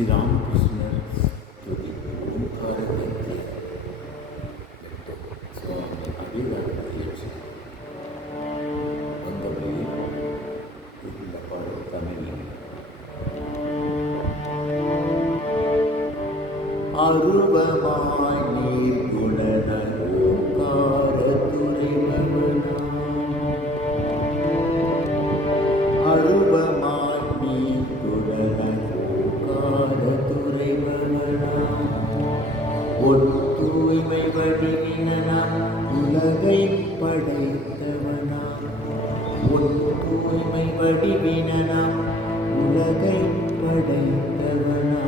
ஸ்ரீராமகிருஷ்ணர் துதி ஓங்காரத்தை சுவாமி அபிவாதத்தை அந்த வழியில் இந்த பாடல் தமிழில் அருவமாய் நீர் குணன ஓங்கார துறைவனா அருவமாய் நீர் குணன ஓங்கார துறைவனா ஒரு தூய்மை வடிவினா உலகை படைத்தவனா ஒரு தூய்மை வடிவினா உலகை படைத்தவனா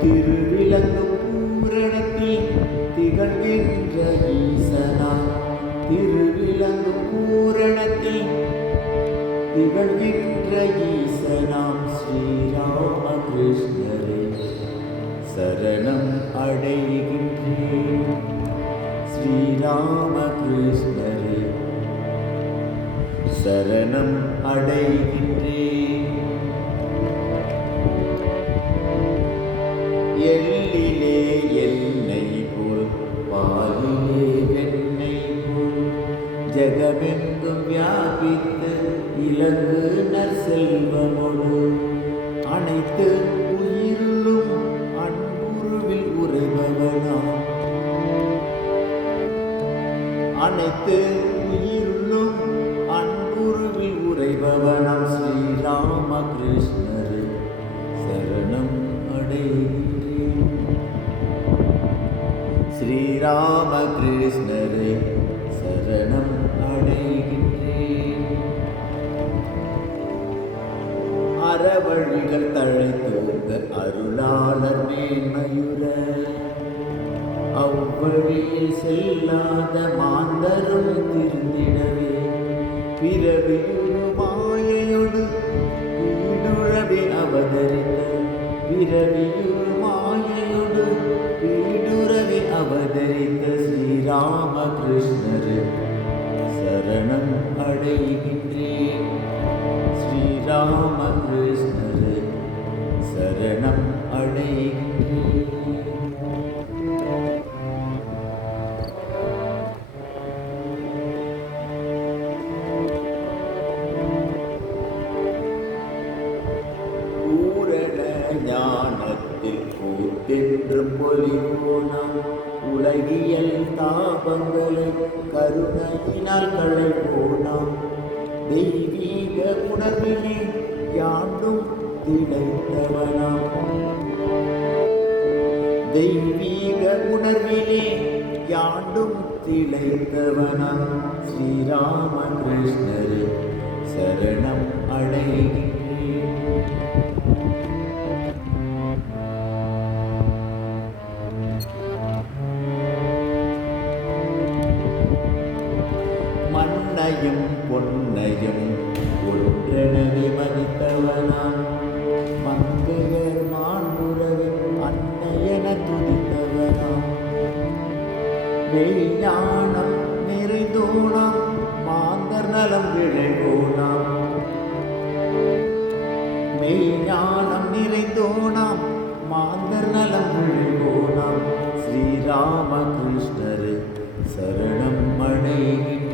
திருவிளங்கு பூரணத்தில் திகழ்கின்ற ஈசனா திருவிளங்கு பூரணத்தில் திகழ்கின்ற ஈசனாம் ஸ்ரீராமகிருஷ்ணரே சரணம் அடைகின்றேன் ஸ்ரீராமகிருஷ்ணரே சரணம் அடைகின்றேன் எல்லிலே எண்ணெய் போல் பாலிலே வெண்ணெய் போல் ஜெகமெங்கும் வியாபித்து இலங்கு நற்செல்வமோடு அனைத்து உயிரிலும் அன்புருவில் உறைபவனாம் அனைத்து உயிரிலும் அன்புருவில் உறைபவனாம் ஸ்ரீராமகிருஷ்ணரே சரணம் அடைகின்றேன் ஸ்ரீராமகிருஷ்ணரே சரணம் அடைகின்றேன் அறவழிகள் தழைத்தோங்க அருளாளர் மேன்மையுற அவ்வழியில் செல்லாத மாந்தரும் திருந்திடவே பிறவியுரு மாயையொடு வீடுழவே அவதரித்த பிறவியுரு மாயையொடு வீடுறவே அவதரித்த ஸ்ரீராமகிருஷ்ணரே சரணம் அடைகின்றேன் ஸ்ரீராமகிருஷ்ணரே சரணம் அடைகின்றேன் ஞானத்தில் கூத்தென்றும் பொலிவோனாம் உலகியல் தாபங்களை கருணையினால் களைவோனாம் தெய்வீக உணர்விலே யாண்டும் திளைத்தவனாம் தெய்வீக உணர்விலே யாண்டும் திளைத்தவனாம் ஸ்ரீராமகிருஷ்ணரே சரணம் அடைகின்றேன் மண்ணையும் பொன்னையும் ஒன்றெனவே மதித்தவனாம் மங்கையர் மாண்புறவில் அன்னையென துதித்தவனாம் மெய்ஞானம் நிறைந்தோனாம் மாந்தர் நலம் விளைவோனாம் மெய்ஞானம் நிறைந்தோனாம் மாந்தர் நலம் விளைவோனாம் ஸ்ரீராமகிருஷ்ணரே சரணம் அடைகின்றேன்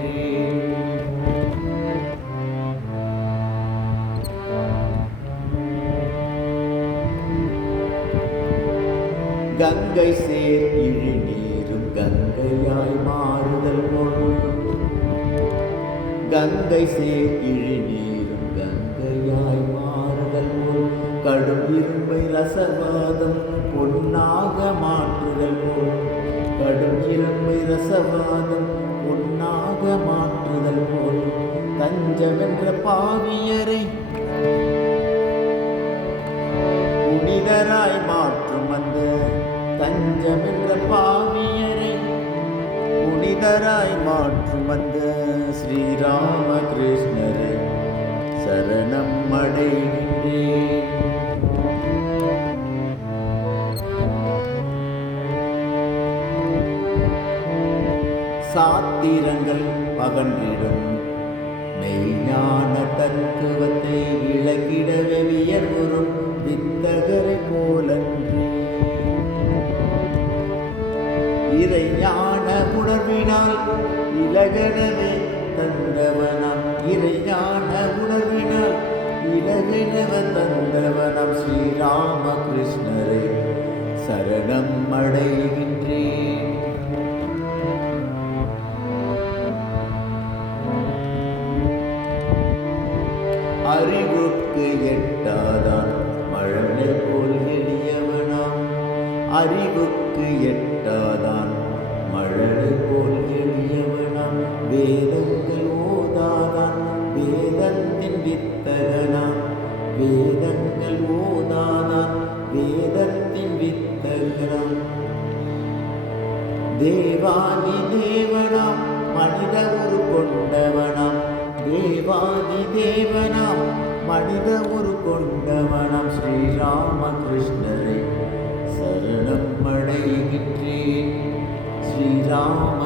கங்கை சேர் இழிநீரும் கங்கையாய் மாறுதல் போல் கங்கை சேர் இழிநீரும் கங்கையாய் மாறுதல் போல் கடும் இரும்பை ரசவாதம் பொன்னாக மாற்றுதல் போல் கடும் இரும்பை ரசவாதம் பொன்னாக மாற்றுதல் போல் தஞ்சமென்ற பாவியரை புனிதராய் மாற்றும் அந்த தஞ்சமென்ற பாவியரை புனிதராய் மாற்றும் அந்த ஸ்ரீராமகிருஷ்ணரே சரணம் அடைகின்றேன் சாத்திரங்கள் பகன்றிடும் மெய்ஞான தத்துவத்தை விளக்கிடவே வியர்வுறும் இறைஞான உணர்வினால் இலகினவ தந்தவனம் ஸ்ரீராமகிருஷ்ணரை சரணம் அடைகின்றேன். அறிவுக்கு எட்டாதான் மழலை போல் எளியவனாம். அறிவுக்கு எட்டாதான் மழலை போல் எளியவனாம். வேதங்கள் ஓதாதான் வேதத்தின் வித்தகனாம். வேதங்கள் ஓதாதான் வேதத்தின் வித்தகனாம். தேவாதி தேவனாம் மனித உரு கொண்டவனாம். தேவாதி தேவனாம் மனித உரு கொண்டவனாம் ஸ்ரீராமகிருஷ்ணரை சரணம் அடைகின்றேன். ஸ்ரீராம